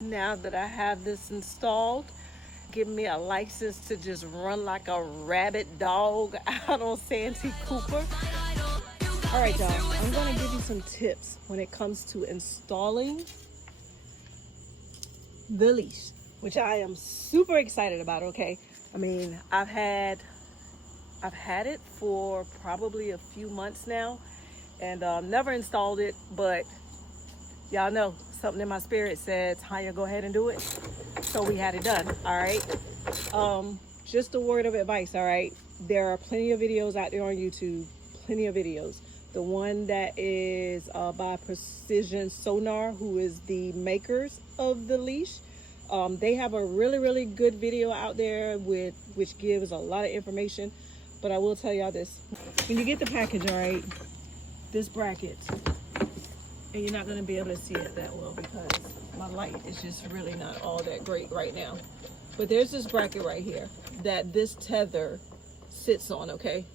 Now that I have this installed, give me a license to just run like a rabid dog out on Santee Cooper. All right, y'all, I'm going to give you some tips when it comes to installing the leash, which I am super excited about. Okay, I mean, I've had it for probably a few months now, and never installed it, but y'all know something in my spirit said, Tanya, go ahead and do it. So we had it done. All right. Just a word of advice. All right. There are plenty of videos out there on YouTube, plenty of videos. The one that is by Precision Sonar, who is the makers of the leash. They have a really good video out there which gives a lot of information. But I will tell y'all this: when you get the package, all right, this bracket, and you're not going to be able to see it that well because my light is just really not all that great right now. But there's this bracket right here that this tether sits on, okay?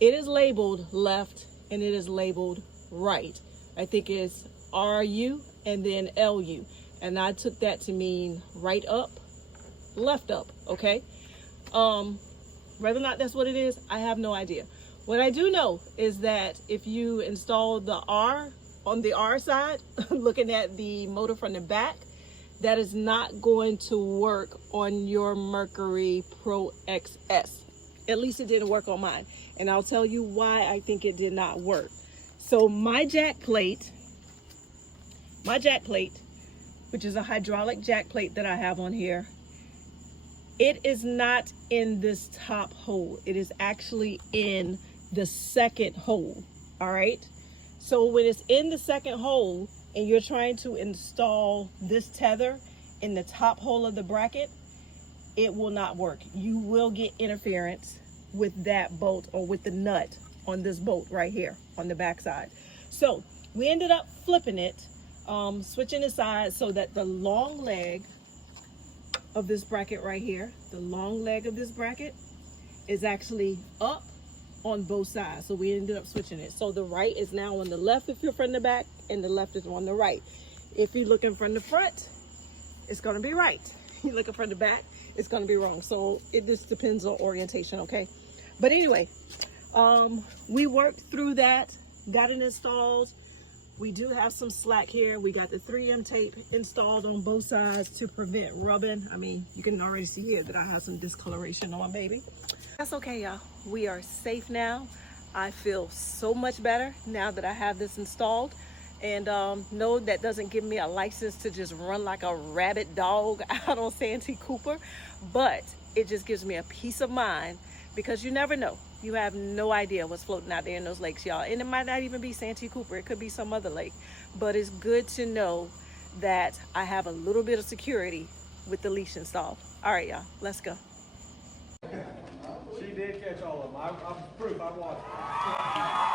It is labeled left and it is labeled right. I think it's RU and then LU. And I took that to mean right up, left up, okay? Whether or not that's what it is, I have no idea. What I do know is that if you install the R on the R side, looking at the motor from the back, that is not going to work on your Mercury Pro XS. At least it didn't work on mine. And I'll tell you why I think it did not work. So my jack plate, which is a hydraulic jack plate that I have on here, it is not in this top hole. It is actually in the second hole. All right. So when it's in the second hole and you're trying to install this tether in the top hole of the bracket, it will not work. You will get interference with that bolt or with the nut on this bolt right here on the back side. So we ended up flipping it, switching the sides so that the long leg of this bracket right here, the long leg of this bracket is actually up on both sides. So we ended up switching it. So the right is now on the left if you're from the back, and the left is on the right. If you're looking from the front, it's going to be right. You're looking from the back, it's going to be wrong. So it just depends on orientation, okay? But anyway, we worked through that, got it installed. We do have some slack here. We got the 3M tape installed on both sides to prevent rubbing. I mean, you can already see here that I have some discoloration on, baby. That's okay, y'all. We are safe now. I feel so much better now that I have this installed. And no, that doesn't give me a license to just run like a rabid dog out on Santee Cooper. But it just gives me a peace of mind because you never know. You have no idea what's floating out there in those lakes, y'all. And it might not even be Santee Cooper. It could be some other lake. But it's good to know that I have a little bit of security with the leash installed. All right, y'all, let's go. She did catch all of them. I'm proof. I watched.